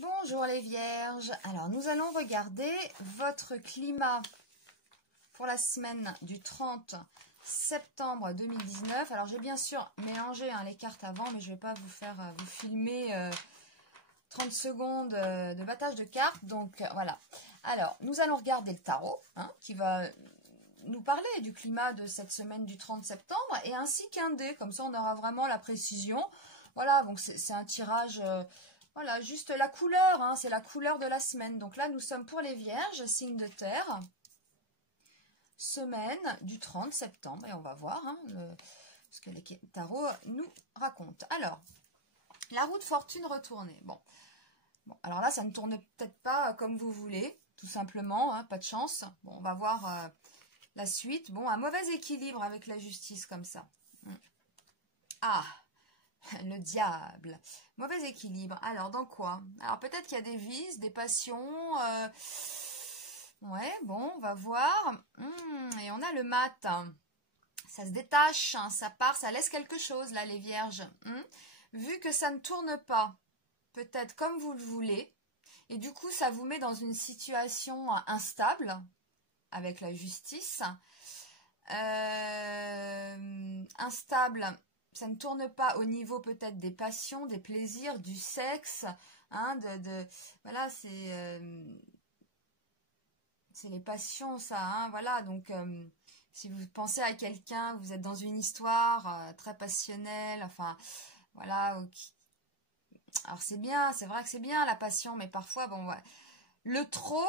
Bonjour les vierges, alors nous allons regarder votre climat pour la semaine du 30 septembre 2019. Alors j'ai bien sûr mélangé les cartes avant, mais je ne vais pas vous faire vous filmer 30 secondes de battage de cartes. Donc voilà, alors nous allons regarder le tarot qui va nous parler du climat de cette semaine du 30 septembre et ainsi qu'un dé, comme ça on aura vraiment la précision. Voilà, donc c'est un tirage... voilà, juste la couleur, c'est la couleur de la semaine. Donc là, nous sommes pour les vierges, signe de terre. Semaine du 30 septembre. Et on va voir ce que les tarots nous racontent. Alors, la roue de fortune retournée. Bon, alors là, ça ne tourne peut-être pas comme vous voulez, tout simplement, pas de chance. Bon, on va voir la suite. Bon, un mauvais équilibre avec la justice comme ça. Ah, le diable. Mauvais équilibre. Alors, dans quoi? Alors, peut-être qu'il y a des vices, des passions. Ouais, bon, on va voir. Et on a le mat. Ça se détache, ça part, ça laisse quelque chose, là, les vierges. Vu que ça ne tourne pas, peut-être comme vous le voulez, et du coup, ça vous met dans une situation instable, avec la justice. Instable, ça ne tourne pas au niveau peut-être des passions, des plaisirs, du sexe, voilà, c'est les passions, ça, voilà, donc si vous pensez à quelqu'un, vous êtes dans une histoire très passionnelle, enfin, voilà, alors c'est bien, c'est vrai que c'est bien la passion, mais parfois, bon, ouais. Le trop,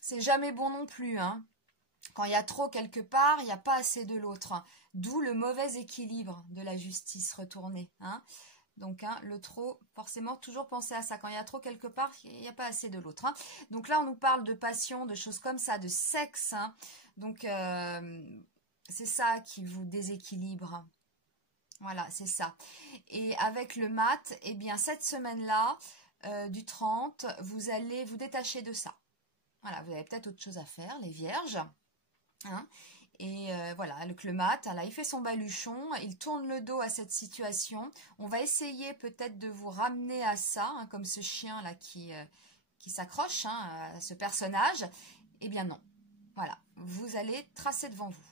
c'est jamais bon non plus, Quand il y a trop quelque part, il n'y a pas assez de l'autre. D'où le mauvais équilibre de la justice retournée. Donc, le trop, forcément, toujours penser à ça. Quand il y a trop quelque part, il n'y a pas assez de l'autre. Donc là, on nous parle de passion, de choses comme ça, de sexe. Donc, c'est ça qui vous déséquilibre. Voilà, c'est ça. Et avec le mat, eh bien, cette semaine-là, du 30, vous allez vous détacher de ça. Voilà, vous avez peut-être autre chose à faire, les vierges. Et voilà, avec le mat, là, il fait son baluchon, il tourne le dos à cette situation. On va essayer peut-être de vous ramener à ça, comme ce chien là qui s'accroche à ce personnage. Eh bien non, voilà, vous allez tracer devant vous.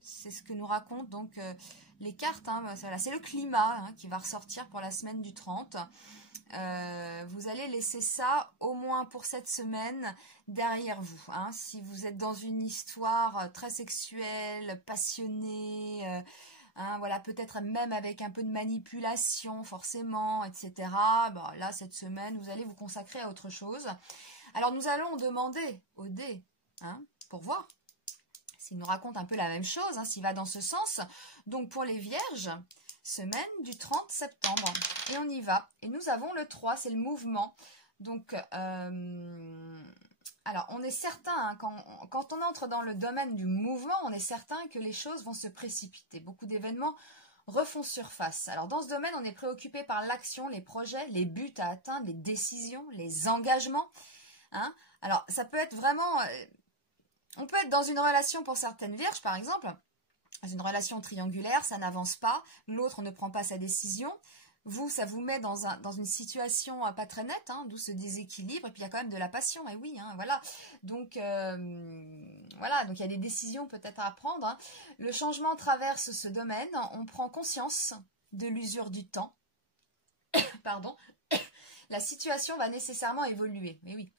C'est ce que nous racontent donc les cartes. Voilà, c'est le climat qui va ressortir pour la semaine du 30. Vous allez laisser ça, au moins pour cette semaine, derrière vous. Si vous êtes dans une histoire très sexuelle, passionnée, voilà, peut-être même avec un peu de manipulation, forcément, etc. Bon, là, cette semaine, vous allez vous consacrer à autre chose. Alors, nous allons demander au dé, pour voir s'il nous raconte un peu la même chose, s'il va dans ce sens. Donc, pour les vierges, semaine du 30 septembre. Et on y va. Et nous avons le 3, c'est le mouvement. Donc, alors, on est certain, quand on entre dans le domaine du mouvement, on est certain que les choses vont se précipiter. Beaucoup d'événements refont surface. Alors, dans ce domaine, on est préoccupé par l'action, les projets, les buts à atteindre, les décisions, les engagements. Alors, ça peut être vraiment... on peut être dans une relation pour certaines vierges, par exemple, dans une relation triangulaire, ça n'avance pas, l'autre ne prend pas sa décision. Vous, ça vous met dans une situation pas très nette, d'où ce déséquilibre, et puis il y a quand même de la passion, et oui, voilà. Donc, voilà, donc il y a des décisions peut-être à prendre. Le changement traverse ce domaine, on prend conscience de l'usure du temps. Pardon. La situation va nécessairement évoluer, mais oui.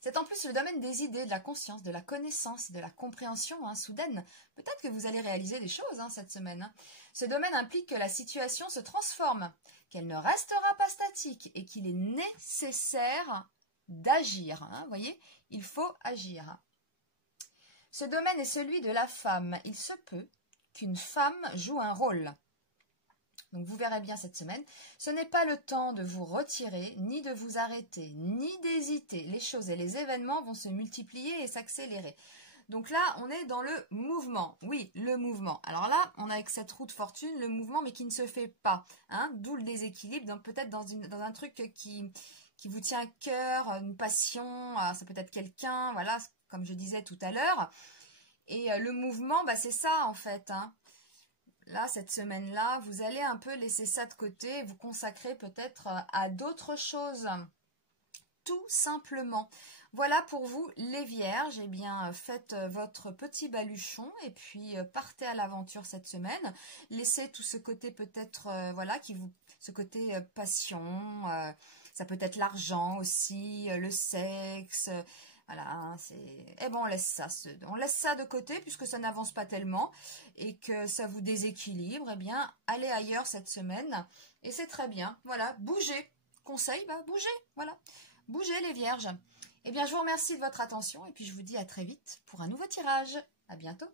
C'est en plus le domaine des idées, de la conscience, de la connaissance, de la compréhension soudaine. Peut-être que vous allez réaliser des choses cette semaine. Ce domaine implique que la situation se transforme, qu'elle ne restera pas statique et qu'il est nécessaire d'agir. Vous voyez, il faut agir. Ce domaine est celui de la femme. Il se peut qu'une femme joue un rôle. Donc vous verrez bien cette semaine, ce n'est pas le temps de vous retirer, ni de vous arrêter, ni d'hésiter. Les choses et les événements vont se multiplier et s'accélérer. Donc là, on est dans le mouvement. Oui, le mouvement. Alors là, on a avec cette roue de fortune, le mouvement, mais qui ne se fait pas. D'où le déséquilibre, donc peut-être dans un truc qui vous tient à cœur, une passion, ça peut être quelqu'un, voilà, comme je disais tout à l'heure. Et le mouvement, c'est ça en fait, Là, cette semaine-là, vous allez un peu laisser ça de côté et vous consacrer peut-être à d'autres choses. tout simplement. Voilà pour vous les vierges, eh bien faites votre petit baluchon et puis partez à l'aventure cette semaine. Laissez tout ce côté peut-être, voilà, ce côté passion, ça peut être l'argent aussi, le sexe, voilà, hein, eh ben on laisse ça de côté puisque ça n'avance pas tellement et que ça vous déséquilibre, eh bien allez ailleurs cette semaine et c'est très bien. Voilà, bougez. Conseil, bougez, voilà. Bougez les vierges. Eh bien, je vous remercie de votre attention et puis je vous dis à très vite pour un nouveau tirage. À bientôt.